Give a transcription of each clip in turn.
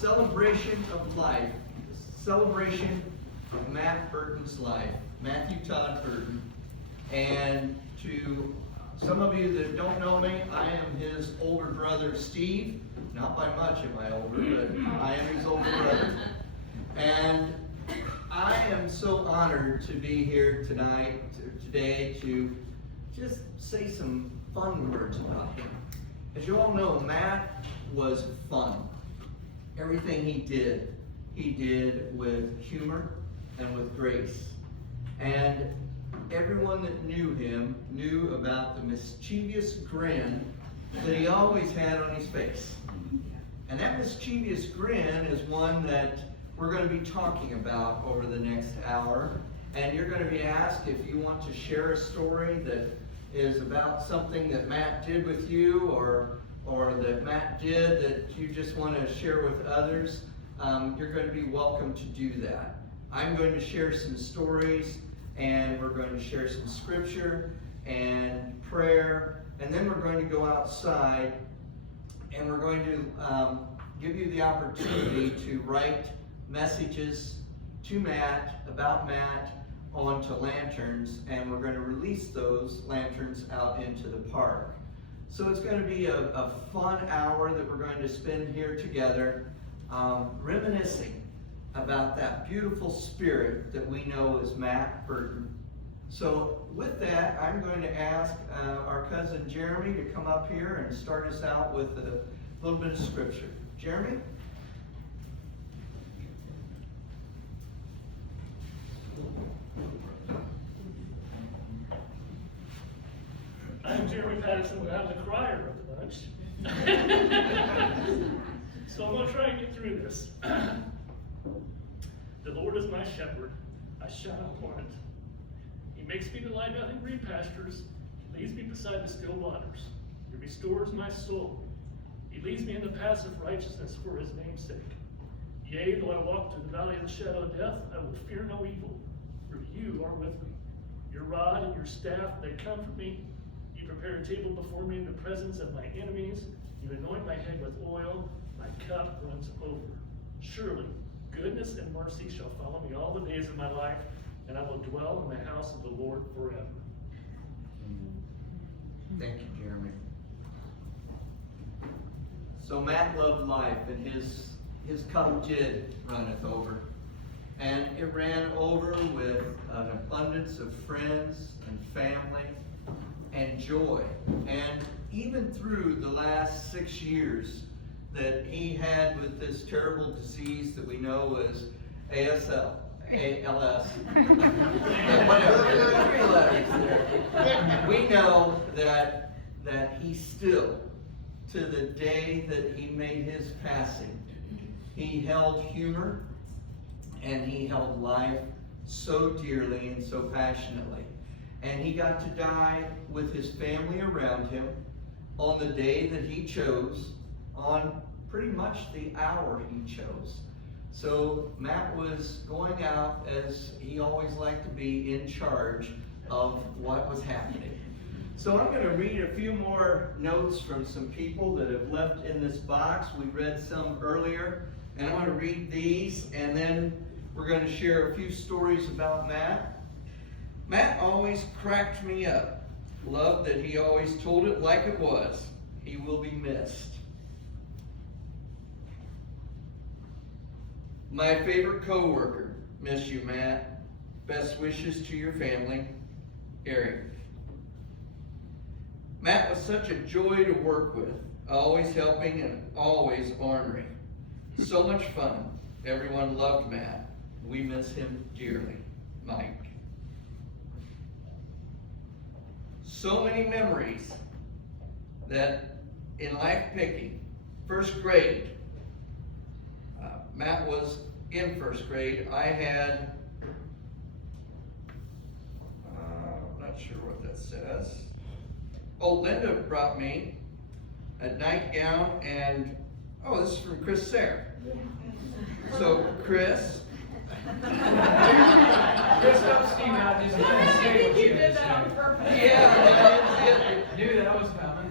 celebration of life, celebration of Matt Burton's life, Matthew Todd Burton. And to some of you that don't know me, I am his older brother, Steve. Not by much am I older, but I am his older brother. And I am so honored to be here today to just say some fun words about him. As you all know, Matt was fun. Everything he did with humor and with grace. And everyone that knew him knew about the mischievous grin that he always had on his face. And that mischievous grin is one that we're going to be talking about over the next hour. And you're going to be asked if you want to share a story that is about something that Matt did with you or that Matt did that you just want to share with others. You're going to be welcome to do that. I'm going to share some stories, and we're going to share some scripture and prayer, and then we're going to go outside and we're going to give you the opportunity to write messages to Matt, about Matt, onto lanterns, and we're going to release those lanterns out into the park. So it's going to be a fun hour that we're going to spend here together, reminiscing about that beautiful spirit that we know as Matt Burton. So with that, I'm going to ask our cousin Jeremy to come up here and start us out with a little bit of scripture. Jeremy? I'm Jeremy Patterson, but I'm the crier of the bunch. So I'm going to try and get through this. The Lord is my shepherd, I shall not want. He makes me to lie down in green pastures, He leads me beside the still waters. He restores my soul. He leads me in the paths of righteousness for His name's sake. Yea, though I walk through the valley of the shadow of death, I will fear no evil, for You are with me. Your rod and your staff, they comfort me. You prepare a table before me in the presence of my enemies. You anoint my head with oil. My cup runs over. Surely, goodness and mercy shall follow me all the days of my life, and I will dwell in the house of the Lord forever. Thank you, Jeremy. So Matt loved life, and his cup did runneth over. And it ran over with an abundance of friends and family and joy. And even through the last 6 years that he had with this terrible disease that we know as ALS, whatever, 3 letters there. We know that he still, to the day that he made his passing, he held humor and he held life so dearly and so passionately. And he got to die with his family around him on the day that he chose, on pretty much the hour he chose. So Matt was going out, as he always liked to be, in charge of what was happening. So I'm going to read a few more notes from some people that have left in this box. We read some earlier, and I'm going to read these, and then we're going to share a few stories about Matt. Matt always cracked me up. Loved that he always told it like it was. He will be missed. My favorite co-worker. Miss you, Matt. Best wishes to your family. Eric. Matt was such a joy to work with. Always helping and always ornery. So much fun. Everyone loved Matt. We miss him dearly. Mike. So many memories that in life picking. First grade. Matt was in first grade. I had, not sure what that says. Oh, Linda brought me a nightgown and, oh, this is from Chris Sayre. So, Chris. Chris, don't Steve out just I think you did that on purpose. Yeah, Knew that was coming.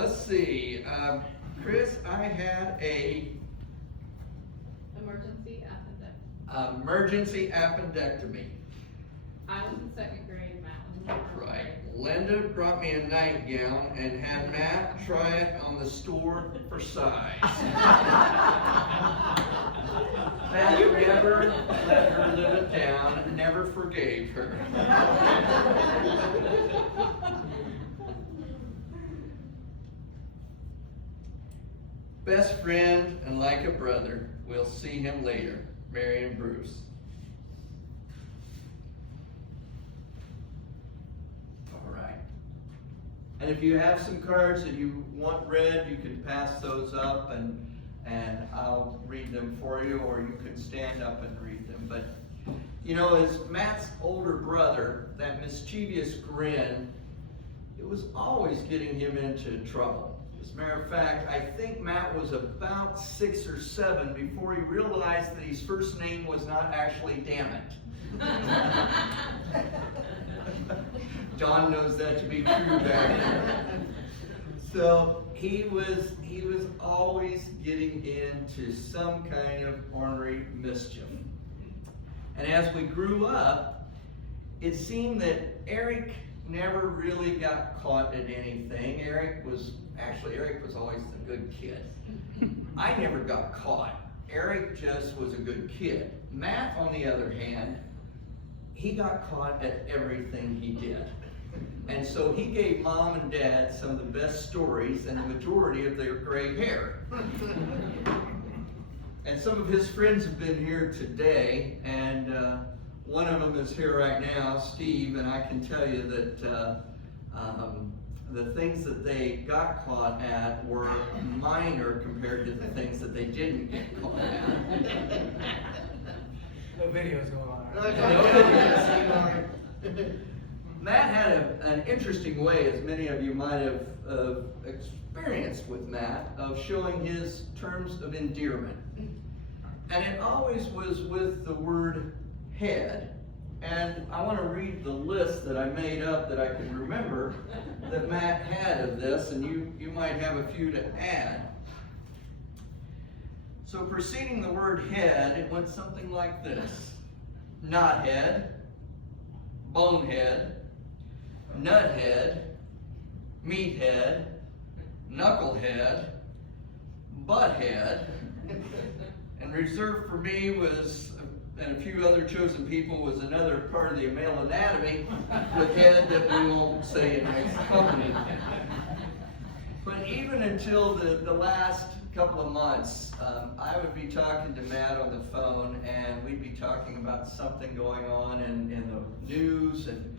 let's see. Chris, I had a emergency appendectomy. I was in second grade, Matt was in first Right. grade. Linda brought me a nightgown and had Matt try it on the store for size. Matt never let her live it down, never forgave her. Best friend and like a brother, we'll see him later, Mary and Bruce. All right. And if you have some cards that you want read, you can pass those up and I'll read them for you, or you can stand up and read them. But, you know, as Matt's older brother, that mischievous grin, it was always getting him into trouble. As a matter of fact, I think Matt was about 6 or 7 before he realized that his first name was not actually Dammit. Don knows that to be true back then. So he was always getting into some kind of ornery mischief. And as we grew up, it seemed that Eric never really got caught at anything. Eric was always the good kid. I never got caught. Eric just was a good kid. Matt, on the other hand, he got caught at everything he did. And so he gave Mom and Dad some of the best stories and the majority of their gray hair. And some of his friends have been here today, and one of them is here right now, Steve, and I can tell you that the things that they got caught at were minor compared to the things that they didn't get caught at. No videos going on. Matt had an interesting way, as many of you might have experienced with Matt, of showing his terms of endearment. And it always was with the word head. And I want to read the list that I made up that I can remember that Matt had of this, and you might have a few to add. So preceding the word head, it went something like this: knothead, bonehead, nuthead, meathead, knucklehead, butthead, and reserved for me was, and a few other chosen people, was another part of the male anatomy with head that we won't say in this company. But even until the last couple of months, I would be talking to Matt on the phone, and we'd be talking about something going on in the news, and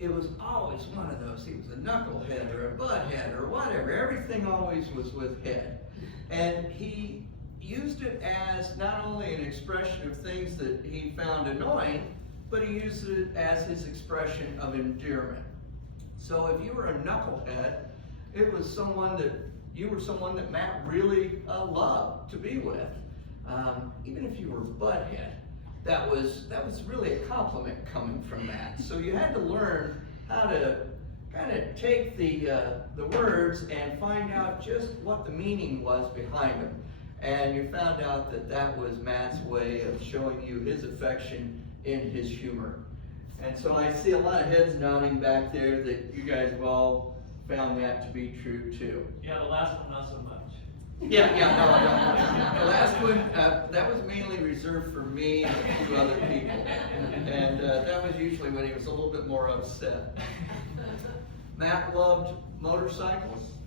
it was always one of those. He was a knucklehead or a butthead or whatever. Everything always was with head. And he used it as not only an expression of things that he found annoying, but he used it as his expression of endearment. So if you were a knucklehead, it was someone that Matt really loved to be with. Even if you were a butthead, that was really a compliment coming from Matt. So you had to learn how to kind of take the words and find out just what the meaning was behind them. And you found out that that was Matt's way of showing you his affection in his humor. And so I see a lot of heads nodding back there that you guys have all found that to be true too. Yeah, the last one not so much. Yeah, no. The last one, that was mainly reserved for me and a few other people. And that was usually when he was a little bit more upset. Matt loved motorcycles,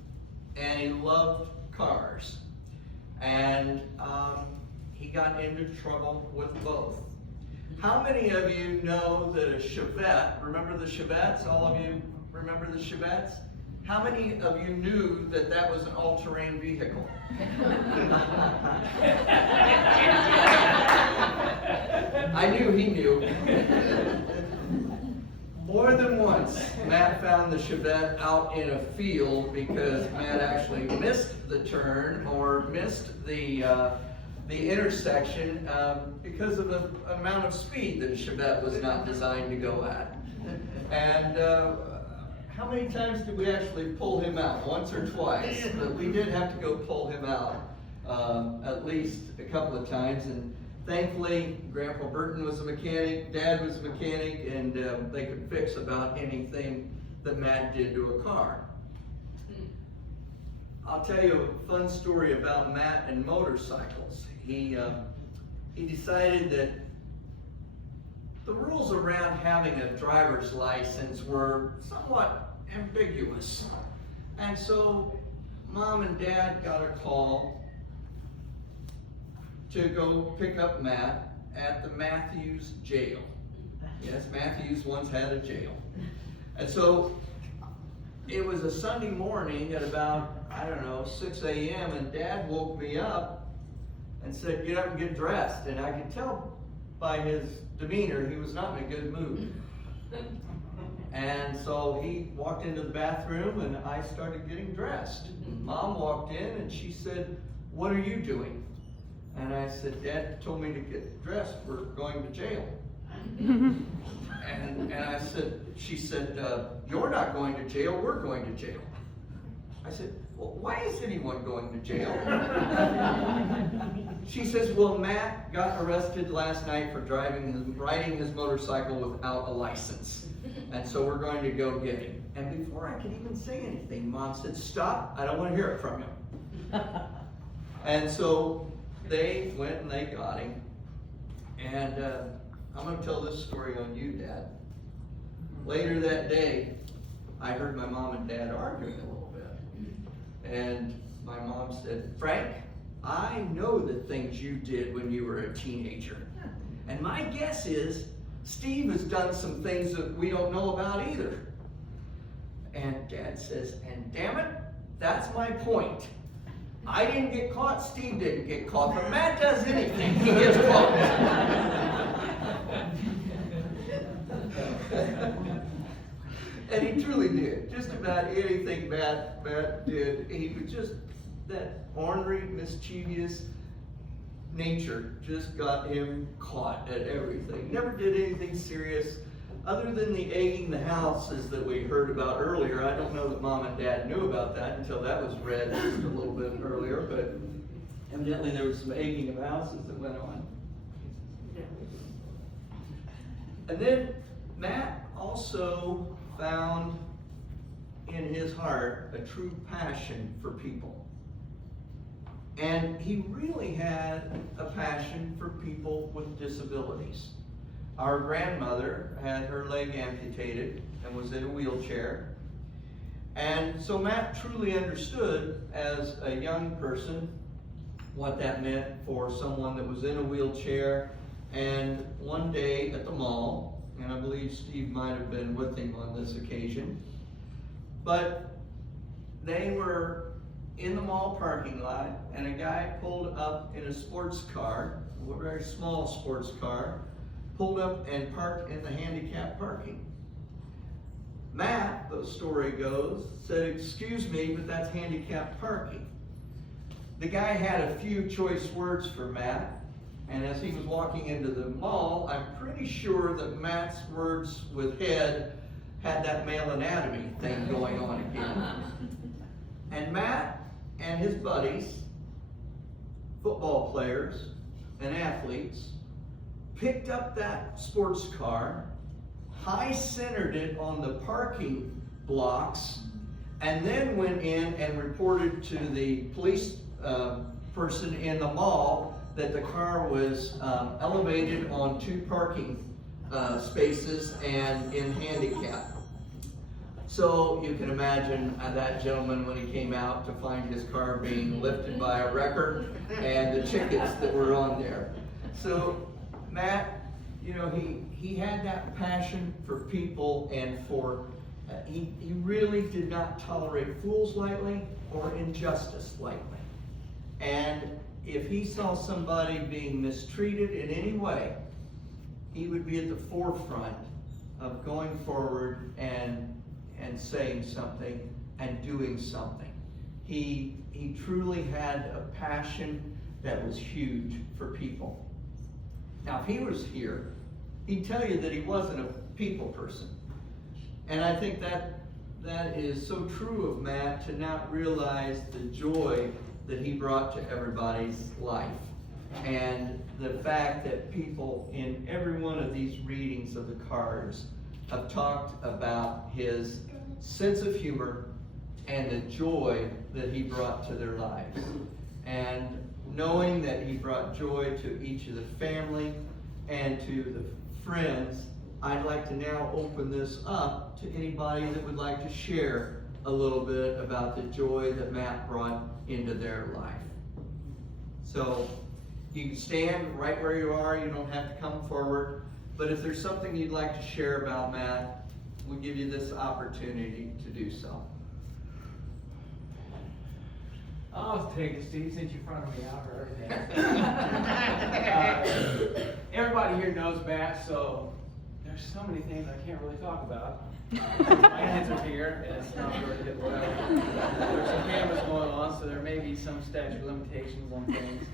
and he loved cars. And he got into trouble with both. How many of you know that a Chevette, remember the Chevettes? All of you remember the Chevettes? How many of you knew that that was an all-terrain vehicle? I knew he knew. More than once, Matt found the Chevette out in a field because Matt actually missed the turn or missed the intersection because of the amount of speed that a Chevette was not designed to go at. And how many times did we actually pull him out? Once or twice. But we did have to go pull him out at least a couple of times. And thankfully, Grandpa Burton was a mechanic, Dad was a mechanic, and they could fix about anything that Matt did to a car. I'll tell you a fun story about Matt and motorcycles. He decided that the rules around having a driver's license were somewhat ambiguous. And so Mom and Dad got a call to go pick up Matt at the Matthews jail. Yes, Matthews once had a jail. And so it was a Sunday morning at about, I don't know, 6 a.m. and Dad woke me up and said, get up and get dressed. And I could tell by his demeanor he was not in a good mood. And so he walked into the bathroom and I started getting dressed. Mom walked in and she said, what are you doing? And I said, Dad told me to get dressed, we're going to jail. And I said, she said, you're not going to jail, we're going to jail. I said, well, why is anyone going to jail? She says, well, Matt got arrested last night for riding his motorcycle without a license. And so we're going to go get him. And before I could even say anything, Mom said, stop, I don't want to hear it from you. And so they went and they got him. And I'm going to tell this story on you, Dad. Later that day, I heard my mom and Dad arguing a little bit. And my mom said, Frank, I know the things you did when you were a teenager. And my guess is Steve has done some things that we don't know about either. And Dad says, and damn it, that's my point. I didn't get caught, Steve didn't get caught, but Matt does anything, he gets caught. And he truly did. Just about anything Matt did, he was just, that ornery, mischievous nature just got him caught at everything. Never did anything serious, other than the egging the houses that we heard about earlier. I don't know that Mom and Dad knew about that until that was read just a little bit earlier, but evidently there was some egging of houses that went on. And then Matt also found in his heart a true passion for people. And he really had a passion for people with disabilities. Our grandmother had her leg amputated and was in a wheelchair. And so Matt truly understood as a young person what that meant for someone that was in a wheelchair. And one day at the mall, and I believe Steve might have been with him on this occasion, but they were in the mall parking lot and a guy pulled up in a sports car, a very small sports car, pulled up and parked in the handicapped parking. Matt, the story goes, said, excuse me, but that's handicapped parking. The guy had a few choice words for Matt, and as he was walking into the mall, I'm pretty sure that Matt's words with head had that male anatomy thing going on again. And Matt and his buddies, football players and athletes, picked up that sports car, high-centered it on the parking blocks, and then went in and reported to the police person in the mall that the car was elevated on 2 parking spaces and in handicap. So you can imagine that gentleman when he came out to find his car being lifted by a wrecker and the tickets that were on there. So Matt, you know, he had that passion for people and for, he really did not tolerate fools lightly or injustice lightly. And if he saw somebody being mistreated in any way, he would be at the forefront of going forward and saying something and doing something. He truly had a passion that was huge for people. Now, if he was here, he'd tell you that he wasn't a people person. And I think that is so true of Matt, to not realize the joy that he brought to everybody's life. And the fact that people in every one of these readings of the cards have talked about his sense of humor and the joy that he brought to their lives. And knowing that he brought joy to each of the family and to the friends, I'd like to now open this up to anybody that would like to share a little bit about the joy that Matt brought into their life. So you can stand right where you are, you don't have to come forward, but if there's something you'd like to share about Matt, we'll give you this opportunity to do so. I'll take it, Steve, since you fronted me out for everything. Everybody here knows Matt, so there's so many things I can't really talk about. My hands are here, and it's not very good. There's some cameras going on, so there may be some statute of limitations on things.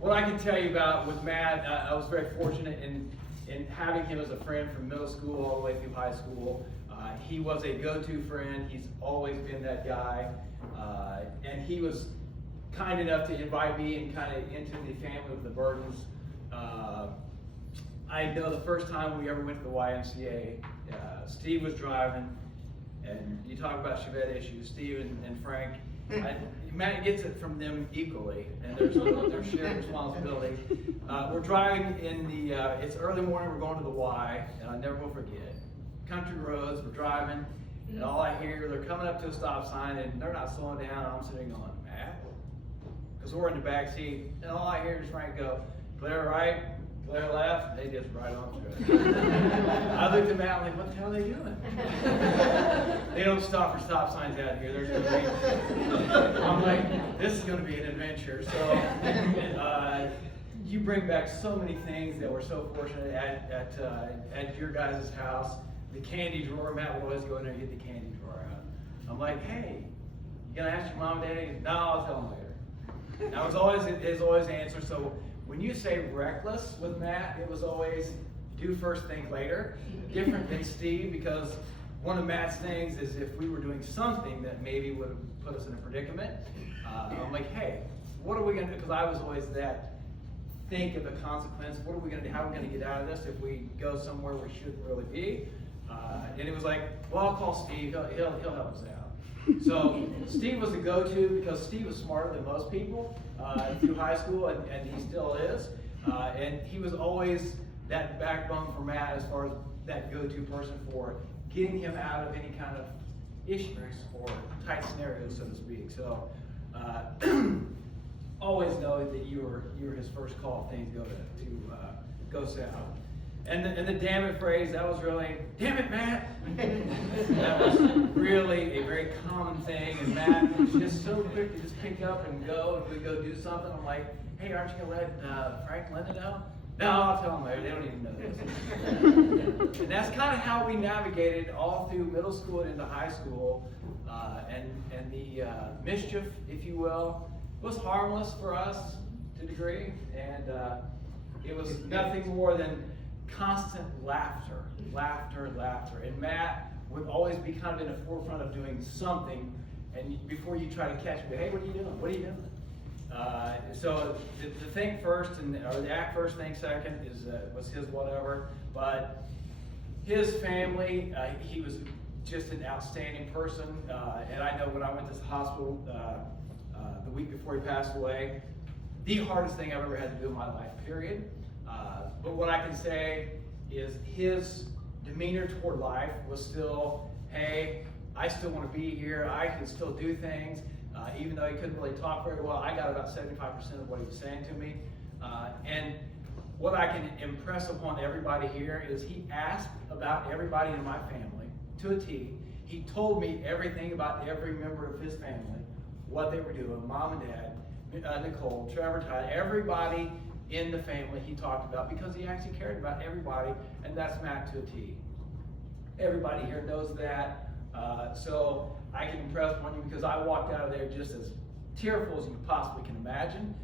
What I can tell you about with Matt, I was very fortunate in having him as a friend from middle school all the way through high school. He was a go-to friend. He's always been that guy. And he was kind enough to invite me and kind of into the family of the Burtons. I know the first time we ever went to the YMCA, Steve was driving, and you talk about Chevette issues, Steve and Frank, Matt gets it from them equally, and there's shared responsibility. We're driving in the, it's early morning, we're going to the Y, and I never will forget. Country roads, we're driving, and all I hear, they're coming up to a stop sign, and they're not slowing down, and I'm sitting going, Matt? Because we're in the back seat, and all I hear is Frank go, clear right, clear left, they just right on through it. I looked at Matt, I'm like, what the hell are they doing? They don't stop for stop signs out here, they're just waiting. I'm like, this is going to be an adventure. So, you bring back so many things that we're so fortunate at your guys' house. The candy drawer, Matt would always go in there and get the candy drawer out. I'm like, hey, you gonna ask your mom and daddy? No, I'll tell them later. That was always his answer. So when you say reckless with Matt, it was always do first, think later. Different than Steve, because one of Matt's things is if we were doing something that maybe would have put us in a predicament, I'm like, hey, what are we gonna do? Because I was always that. Think of the consequence. What are we going to do? How are we going to get out of this if we go somewhere we shouldn't really be? And it was like, well, I'll call Steve. He'll help us out. So Steve was a go-to because Steve was smarter than most people through high school, and he still is. And he was always that backbone for Matt as far as that go-to person for getting him out of any kind of issues or tight scenarios, so to speak. So. Always know that you were his first call if things go south. And the damn it phrase, that was really, damn it, Matt. That was really a very common thing, and Matt was just so quick to just pick up and go. If we go do something, I'm like, hey, aren't you gonna let Frank and Linda know? No, I'll tell them later. They don't even know this. And that's kind of how we navigated all through middle school and into high school, and the mischief, if you will, was harmless for us to a degree, and it was nothing more than constant laughter. And Matt would always be kind of in the forefront of doing something, and before you try to catch him, hey, what are you doing? What are you doing? So the think first, or the act first, think second was his whatever. But his family, he was just an outstanding person, and I know when I went to the hospital the week before he passed away, the hardest thing I've ever had to do in my life, period. But what I can say is his demeanor toward life was still, hey, I still want to be here, I can still do things. Even though he couldn't really talk very well, I got about 75% of what he was saying to me. And what I can impress upon everybody here is he asked about everybody in my family to a T. He told me everything about every member of his family, what they were doing, mom and dad, Nicole, Trevor, Todd, everybody in the family he talked about, because he actually cared about everybody, and that's Matt to a T. Everybody here knows that, so I can impress upon you because I walked out of there just as tearful as you possibly can imagine,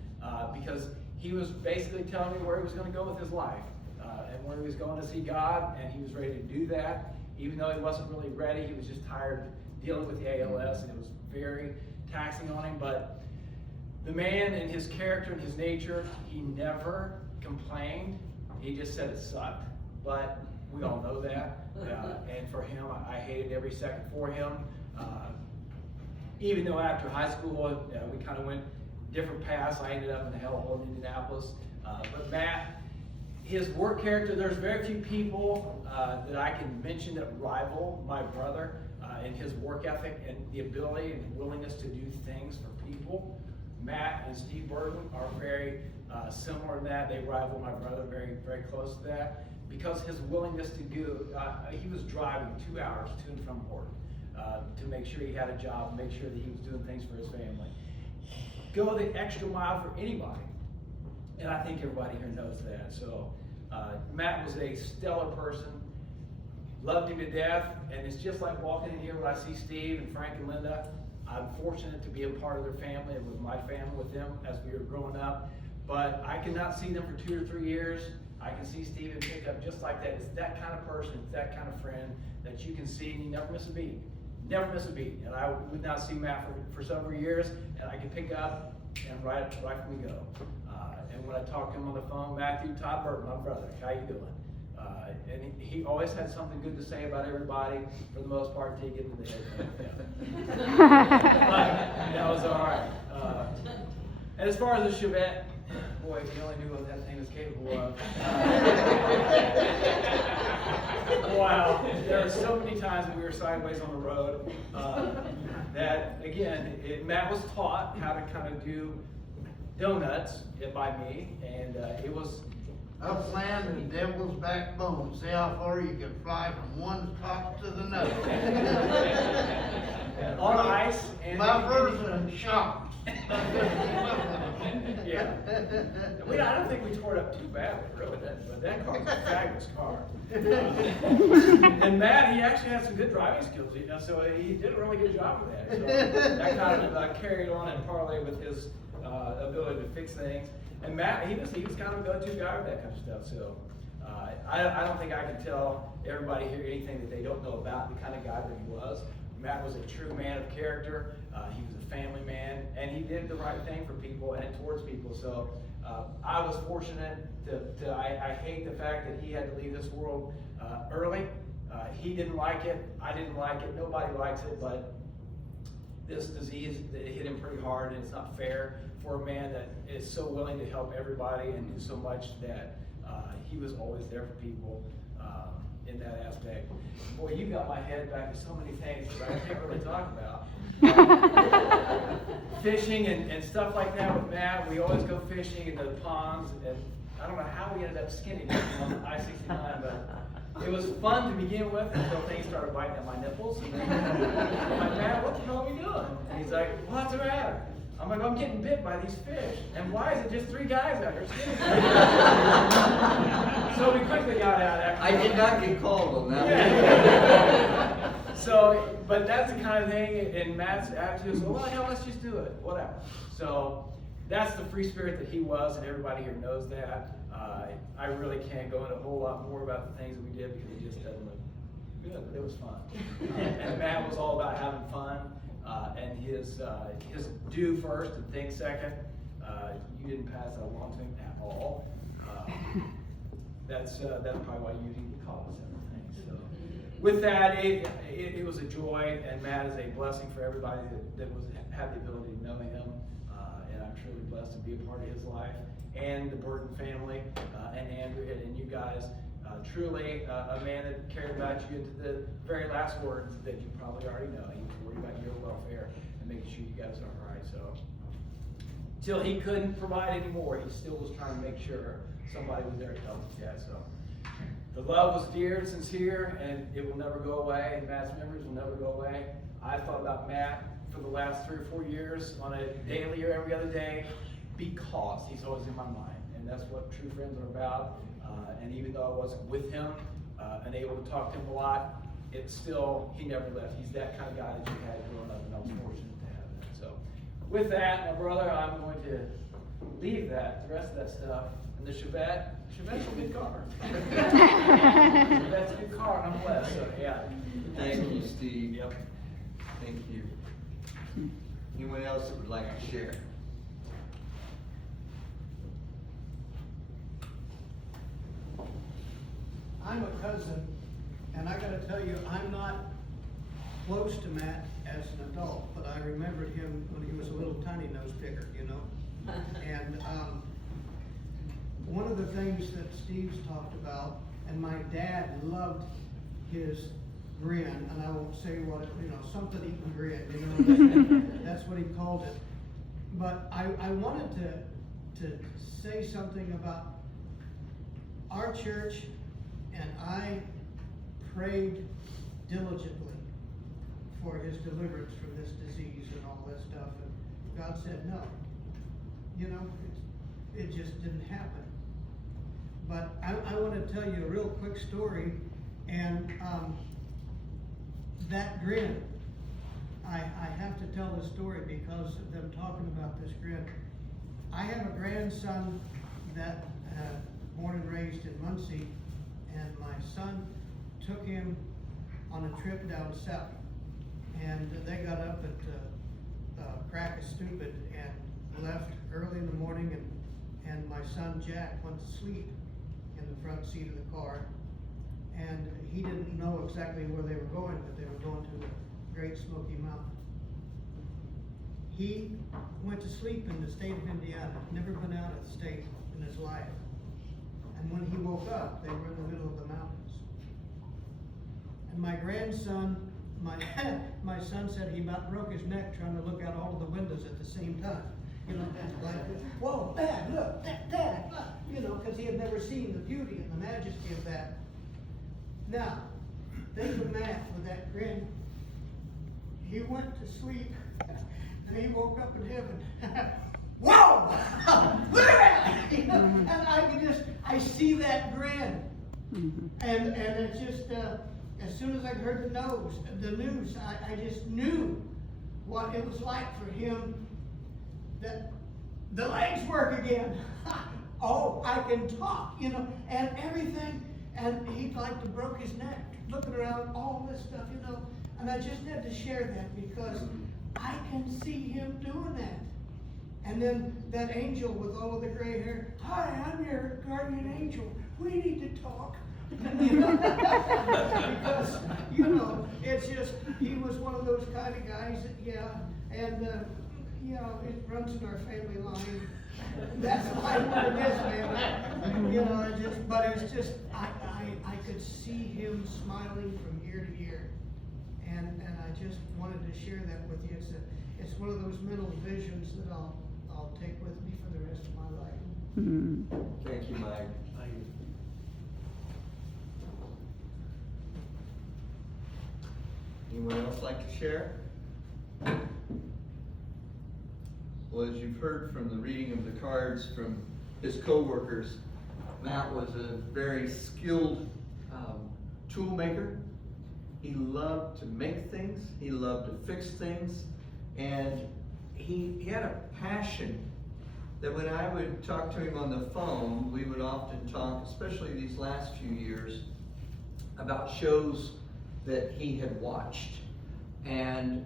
because he was basically telling me where he was going to go with his life, and where he was going to see God, and he was ready to do that. Even though he wasn't really ready, he was just tired of dealing with the ALS, and it was very taxing on him. But The man in his character and his nature, he never complained. He just said it sucked, but we all know that. And for him, I hated every second for him. Even though after high school, we kind of went different paths. I ended up in the hellhole in Indianapolis. But Matt, his work character, there's very few people that I can mention that rival my brother in his work ethic and the ability and willingness to do things for people. Matt and Steve Burton are very similar in that. They rival my brother very, very close to that. Because his willingness to do, he was driving 2 hours to and from work to make sure he had a job, make sure that he was doing things for his family. Go the extra mile for anybody. And I think everybody here knows that. So Matt was a stellar person. Loved him to death, and it's just like walking in here when I see Steve and Frank and Linda. I'm fortunate to be a part of their family and with my family with them as we were growing up. But I cannot see them for 2 or 3 years. I can see Steve and pick up just like that. It's that kind of person, it's that kind of friend that you can see and you never miss a beat. Never miss a beat. And I would not see Matt for several years, and I can pick up and right from the go. And when I talk to him on the phone, Matthew, Todd Burton, my brother, how you doing? And he always had something good to say about everybody, for the most part, until you get into the head. But that was all right. And as far as the Chevette, boy, if you only knew what that thing was capable of. Wow, there were so many times that we were sideways on the road that, again, Matt was taught how to kind of do donuts by me, and it was Upland and devil's backbone. See how far you can fly from one top to the next. on ice. And My version shocked. Yeah. I don't think we tore it up too badly, really, but that car was a fabulous car. And Matt, he actually had some good driving skills, so he did a really good job with that. So that kind of carried on and parlayed with his ability to fix things. And Matt, he was kind of a go-to guy with that kind of stuff. So I don't think I can tell everybody here anything that they don't know about the kind of guy that he was. Matt was a true man of character. He was a family man, and he did the right thing for people and towards people. So I was fortunate I hate the fact that he had to leave this world early. He didn't like it. I didn't like it. Nobody likes it, but this disease hit him pretty hard, and it's not fair for a man that is so willing to help everybody and do so much that he was always there for people in that aspect. Boy, you got my head back to so many things that I can't really talk about. Fishing and stuff like that with Matt. We always go fishing in the ponds, and I don't know how we ended up skinny on I-69, but it was fun to begin with until things started biting at my nipples. And then I'm like, Matt, what the hell are we doing? And he's like, what's the matter? I'm like, I'm getting bit by these fish. And why is it just 3 guys out here skinny? So we quickly got out after. I did not get called on that. Yeah. So, but that's the kind of thing, and Matt's attitude is, well, hell, let's just do it, whatever. So that's the free spirit that he was, and everybody here knows that. I really can't go into a whole lot more about the things that we did because it just doesn't look good, but it was fun. And Matt was all about having fun, and his do first and think second. You didn't pass that along to him at all. That's probably why you didn't get caught with everything. So, with that, it was a joy, and Matt is a blessing for everybody that had the ability to know him, and I'm truly blessed to be a part of his life, and the Burton family, and Andrew and you guys. Truly a man that cared about you to the very last words that you probably already know. He was worried about your welfare and making sure you guys are all right. So, till he couldn't provide anymore, he still was trying to make sure somebody was there to help his dad. So, the love was dear and sincere, and it will never go away, and Matt's memories will never go away. I thought about Matt for the last 3 or 4 years on a daily or every other day because he's always in my mind, and that's what true friends are about. And even though I wasn't with him and able to talk to him a lot, it's still, he never left. He's that kind of guy that you had growing up, and I was fortunate to have that. So, with that, my brother, I'm going to leave the rest of that stuff. And the Chevette's a good car. Chevette's a good car, and I'm blessed. So, yeah. Thank you, Steve. Yep. Thank you. Anyone else that would like to share? I'm a cousin, and I gotta tell you, I'm not close to Matt as an adult, but I remembered him when he was a little tiny nose picker, you know? And, one of the things that Steve's talked about, and my dad loved his grin, and I won't say what, something eating grin, that's what he called it. But I wanted to say something about our church, and I prayed diligently for his deliverance from this disease and all this stuff, and God said no. It just didn't happen. But I want to tell you a real quick story, and that grin, I have to tell this story because of them talking about this grin. I have a grandson that born and raised in Muncie, and my son took him on a trip down south, and they got up at crack of stupid and left early in the morning, and my son Jack went to sleep in the front seat of the car, and he didn't know exactly where they were going, but they were going to the Great Smoky Mountain. He went to sleep in the state of Indiana, never been out of the state in his life. And when he woke up, they were in the middle of the mountains. And my grandson, my son said he about broke his neck trying to look out all of the windows at the same time. Like, whoa, Dad, look, Dad, look, because he had never seen the beauty and the majesty of that. Now, think of Matt with that grin. He went to sleep, and he woke up in heaven. Whoa! And I see that grin. And it's just, as soon as I heard the news, I just knew what it was like for him, that the legs work again. Oh, I can talk, and everything. And he broke his neck, looking around, all this stuff, And I just had to share that because I can see him doing that. And then that angel with all of the gray hair, hi, I'm your guardian angel. We need to talk. Because, it's just, he was one of those kind of guys that, and it runs in our family line. That's why what it is, man. But it's just, I could see him smiling from year to year. And I just wanted to share that with you. It's one of those mental visions that I'll take with me for the rest of my life. Thank you, Mike. Anyone else like to share? Well, as you've heard from the reading of the cards from his co-workers, Matt was a very skilled tool maker. He loved to make things, he loved to fix things, and he had a passion that when I would talk to him on the phone, we would often talk, especially these last few years, about shows that he had watched. And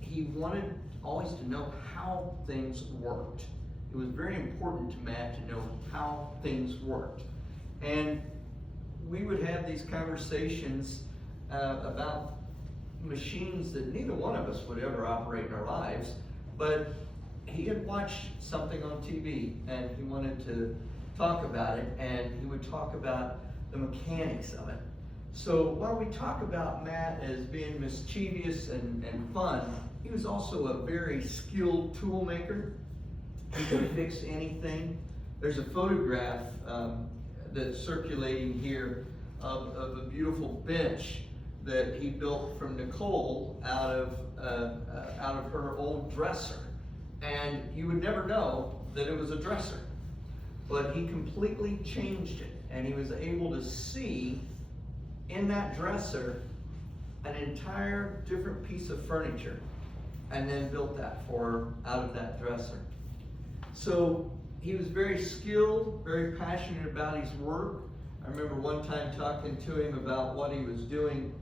he wanted always to know how things worked. It was very important to Matt to know how things worked. And we would have these conversations about machines that neither one of us would ever operate in our lives, but he had watched something on TV and he wanted to talk about it, and he would talk about the mechanics of it. So while we talk about Matt as being mischievous and fun, he was also a very skilled tool maker. He could fix anything. There's a photograph that's circulating here of a beautiful bench that he built from Nicole out of her old dresser. And you would never know that it was a dresser. But he completely changed it, and he was able to see in that dresser an entire different piece of furniture, and then built that for her out of that dresser. So he was very skilled, very passionate about his work. I remember one time talking to him about what he was doing,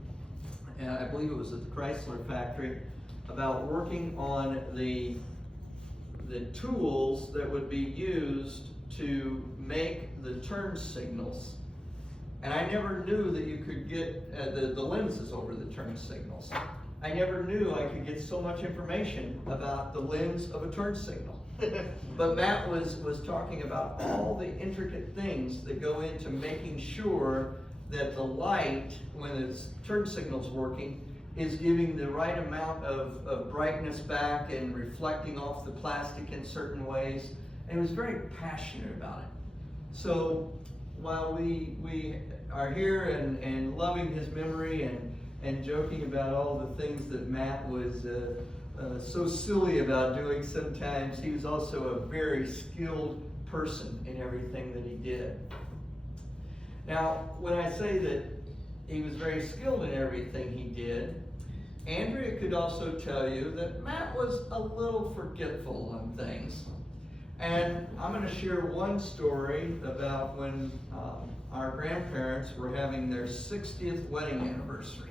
and I believe it was at the Chrysler factory, about working on the tools that would be used to make the turn signals. And I never knew that you could get the lenses over the turn signals. I never knew I could get so much information about the lens of a turn signal. But Matt was talking about all the intricate things that go into making sure that the light, when its turn signal's working, is giving the right amount of brightness back and reflecting off the plastic in certain ways. And he was very passionate about it. So while we are here and loving his memory and joking about all the things that Matt was so silly about doing sometimes, he was also a very skilled person in everything that he did. Now, when I say that he was very skilled in everything he did, Andrea could also tell you that Matt was a little forgetful on things. And I'm going to share one story about when our grandparents were having their 60th wedding anniversary.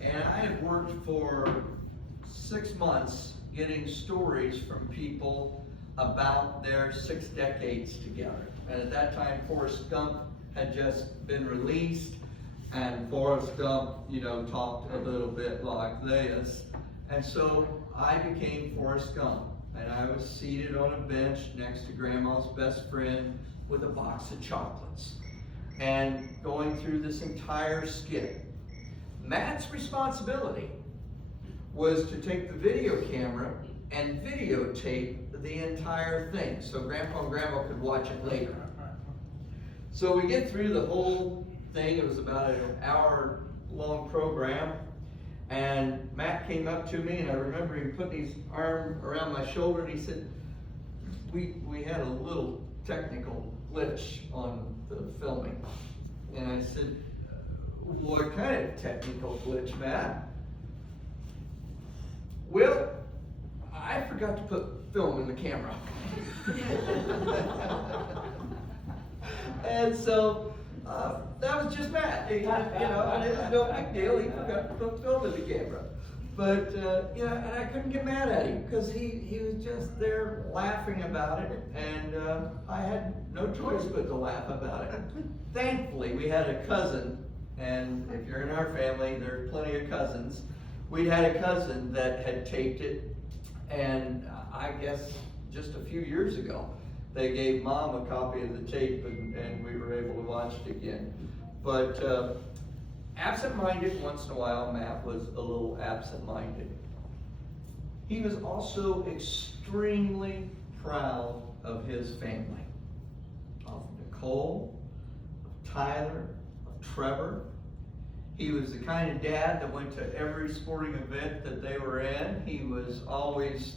And I had worked for 6 months getting stories from people about their 6 decades together. And at that time, Forrest Gump had just been released, and Forrest Gump, talked a little bit like this. And so I became Forrest Gump, and I was seated on a bench next to Grandma's best friend with a box of chocolates, and going through this entire skit. Matt's responsibility was to take the video camera and videotape the entire thing so Grandpa and Grandma could watch it later. So we get through the whole thing. It was about an hour-long program, and Matt came up to me, and I remember him putting his arm around my shoulder, and he said, we had a little technical glitch on the filming. And I said, what kind of technical glitch, Matt? Well, I forgot to put film in the camera. And so that was just Matt, and it was no big deal. He forgot to put film in the camera. But, and I couldn't get mad at him because he was just there laughing about it, and I had no choice but to laugh about it. Thankfully, we had a cousin, and if you're in our family, there are plenty of cousins. We had a cousin that had taped it, and I guess just a few years ago, they gave Mom a copy of the tape, and we were able to watch it again. But absent-minded, once in a while, Matt was a little absent-minded. He was also extremely proud of his family, of Nicole, of Tyler, of Trevor. He was the kind of dad that went to every sporting event that they were in. He was always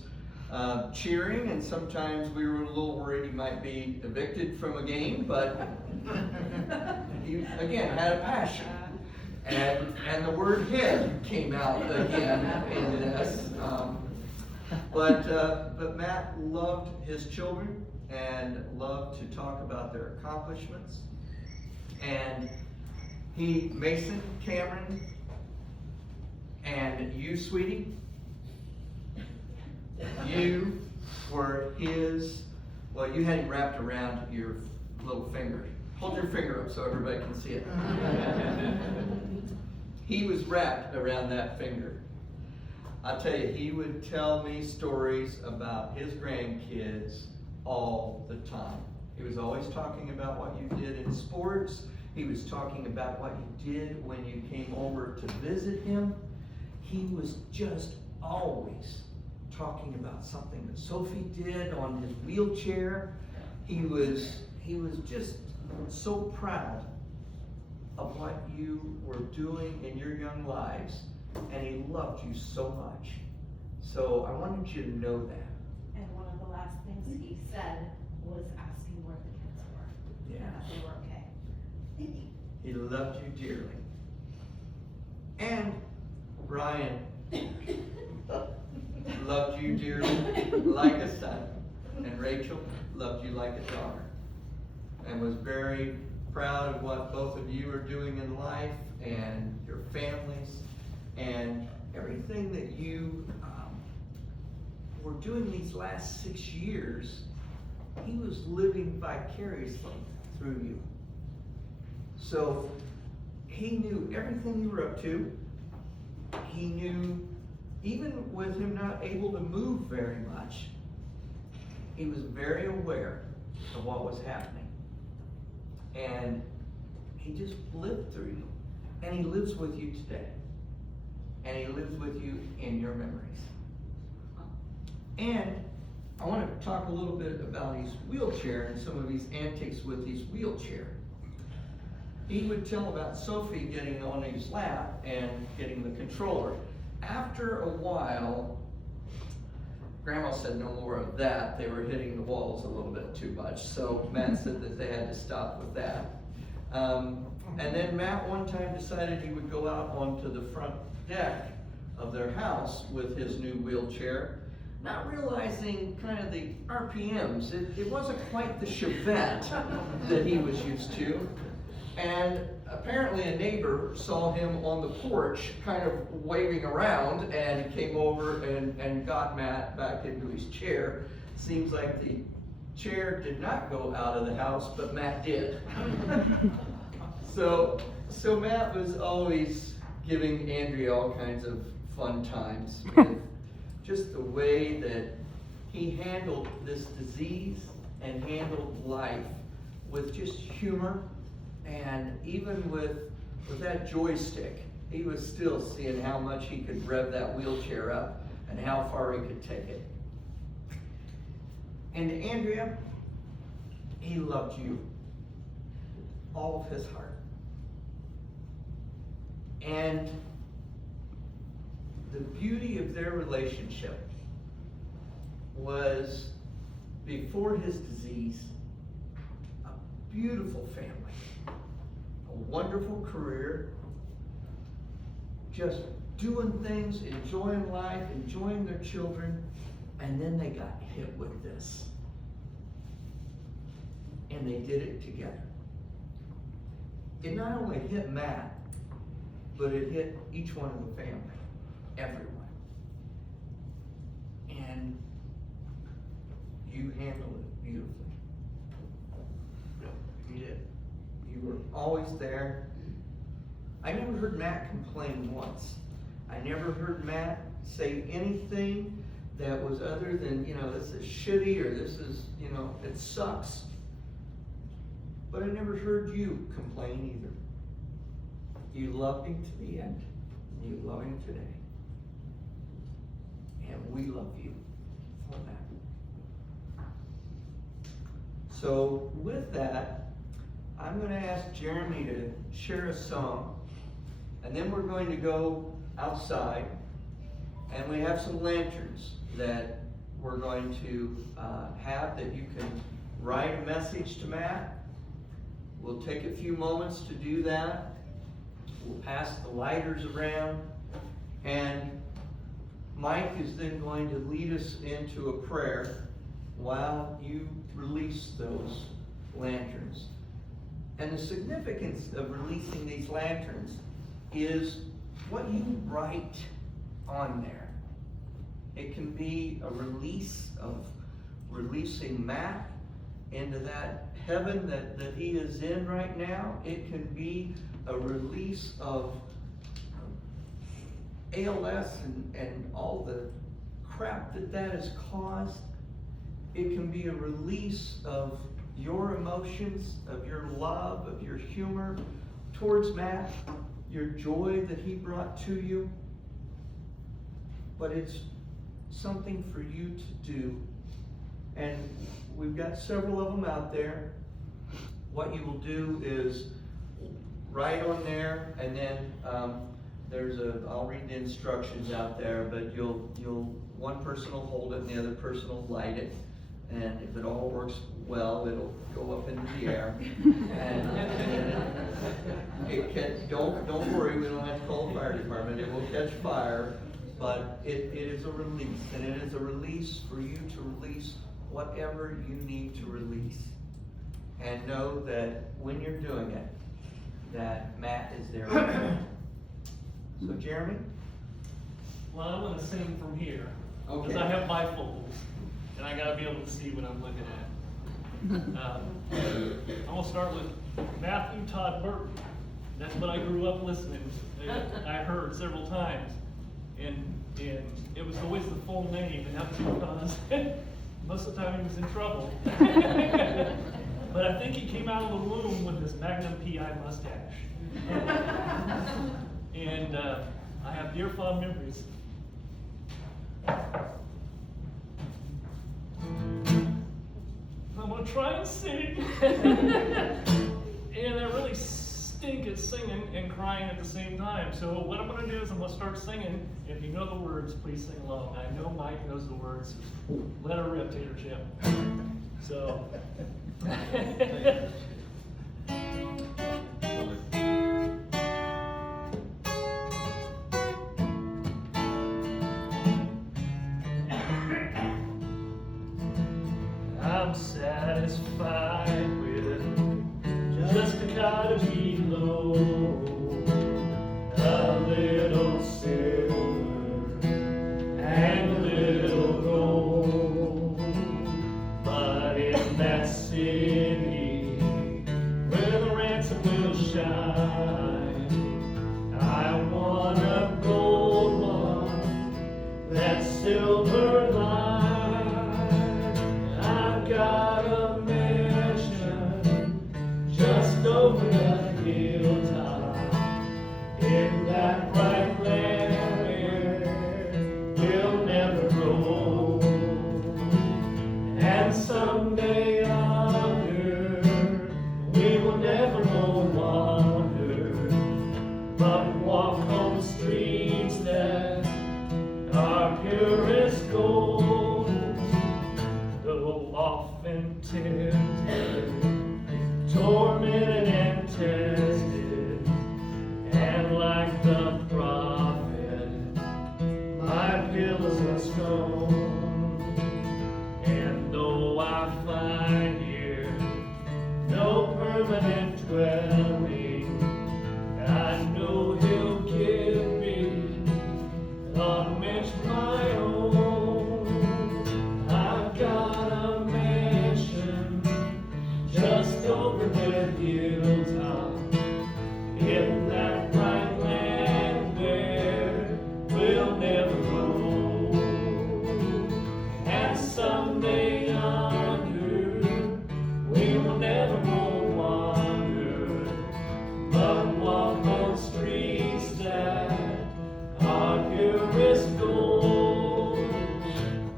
cheering, and sometimes we were a little worried he might be evicted from a game, but he, again, had a passion. And the word "head" came out again in this. But Matt loved his children and loved to talk about their accomplishments. And Mason, Cameron, and you, sweetie, you were his, well, you had him wrapped around your little finger. Hold your finger up so everybody can see it. He was wrapped around that finger. I tell you, he would tell me stories about his grandkids all the time. He was always talking about what you did in sports. He was talking about what you did when you came over to visit him. He was just always talking about something that Sophie did on his wheelchair. He was just so proud of what you were doing in your young lives, and he loved you so much. So I wanted you to know that. And one of the last things he said was asking where the kids were. Yeah. And that they were okay. He loved you dearly. And Brian loved you dearly like a son. And Rachel loved you like a daughter. And was very proud of what both of you are doing in life and your families and everything that you were doing these last 6 years. He was living vicariously through you. So he knew everything you were up to. He knew, even with him not able to move very much, he was very aware of what was happening. And he just lived through you. And he lives with you today. And he lives with you in your memories. And I want to talk a little bit about his wheelchair and some of his antics with his wheelchair. He would tell about Sophie getting on his lap and getting the controller. After a while, Grandma said no more of that. They were hitting the walls a little bit too much. So Matt said that they had to stop with that. And then Matt one time decided he would go out onto the front deck of their house with his new wheelchair, not realizing kind of the RPMs. It wasn't quite the Chevette that he was used to. And apparently a neighbor saw him on the porch kind of waving around, and he came over and got Matt back into his chair. Seems like the chair did not go out of the house, but Matt did. So Matt was always giving Andrea all kinds of fun times with just the way that he handled this disease and handled life with just humor. And even with that joystick, he was still seeing how much he could rev that wheelchair up and how far he could take it. And to Andrea, he loved you, all of his heart. And the beauty of their relationship was, before his disease, a beautiful family. A wonderful career, just doing things, enjoying life, enjoying their children, and then they got hit with this. And they did it together. It not only hit Matt, but it hit each one of the family, everyone. And you handled it beautifully. You did. You were always there. I never heard Matt complain once. I never heard Matt say anything that was other than, this is shitty, or this is, it sucks. But I never heard you complain either. You loved him to the end, and you love him today. And we love you for that. So with that, I'm going to ask Jeremy to share a song, and then we're going to go outside, and we have some lanterns that we're going to have that you can write a message to Matt. We'll take a few moments to do that. We'll pass the lighters around, and Mike is then going to lead us into a prayer while you release those lanterns. And the significance of releasing these lanterns is what you write on there. It can be a release of releasing Matt into that heaven that he is in right now. It can be a release of ALS and all the crap that has caused. It can be a release of your emotions, of your love, of your humor towards Matt, your joy that he brought to you. But it's something for you to do. And we've got several of them out there. What you will do is write on there, and then I'll read the instructions out there, but one person will hold it and the other person will light it. And if it all works well, it'll go up into the air. And don't worry, we don't have to call the fire department. It will catch fire, but it is a release, and it is a release for you to release whatever you need to release. And know that when you're doing it, that Matt is there with you. So Jeremy? Well, I'm gonna sing from here. Okay. Because I have bifocals, and I gotta be able to see what I'm looking at. I'm gonna start with Matthew Todd Burton. That's what I grew up listening to. I heard several times. And it was always the full name, and that was because most of the time he was in trouble. But I think he came out of the womb with his Magnum PI mustache. And I have dear fond memories. I'm gonna try and sing. And I really stink at singing and crying at the same time. So what I'm gonna do is I'm gonna start singing. If you know the words, please sing along. I know Mike knows the words. Let her rip, Tater Chip. So. I'm satisfied with just a kind of below, a little silver and a little gold. But in that city where the ransom will shine, I want a gold one, that silver line. I've got a mansion just over the hilltop in that bright land where we'll never grow. And someday under we will never know wander, but walk on the streets that are pure as gold. Though often tempted, tormented and tested, and like the prophet, my pillows of stone. And though I find here no permanent dwelling, I know He'll give me a mansion my own. I've got a mansion just over the hilltop in that bright land where we'll never grow. And someday yonder we will never more wander, but walk on streets that are pure as gold.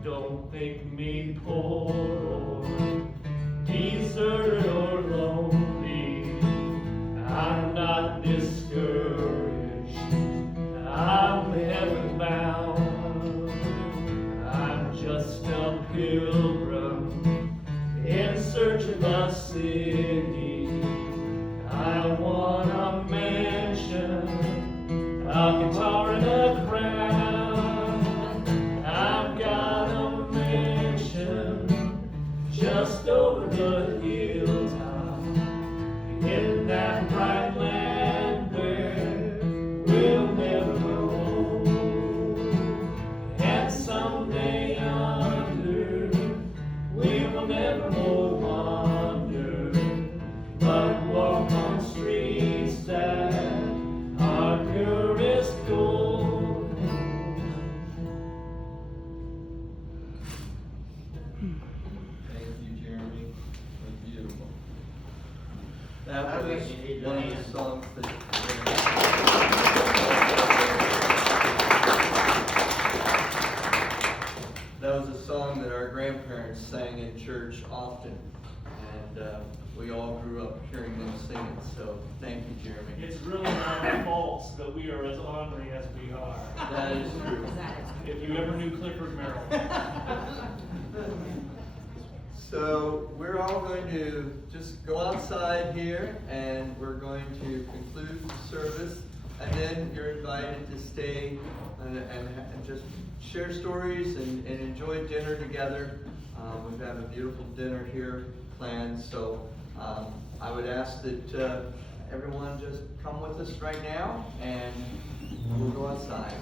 Don't think me poor or deserted or lonely. I'm not discouraged. I'm heaven bound. I'm just a pilgrim in search of a city. I want a mansion, a guitar and a crown. I've got a mansion just over the hilltop in that bright land where we'll never grow. And someday yonder we will never more wander, but walk on streets that are pure as gold. Thank you, Jeremy. That's beautiful. That was one of the songs that. That was a song that our grandparents sang in church often, and we all grew up hearing them sing it. So thank you, Jeremy. It's really not false that we are as ornery as we are. That is true. If you ever knew Clifford Merrill. So we're all going to just go outside here, and we're going to conclude the service, and then you're invited to stay and just share stories and enjoy dinner together. We have a beautiful dinner here planned, so I would ask that everyone just come with us right now, and we'll go outside.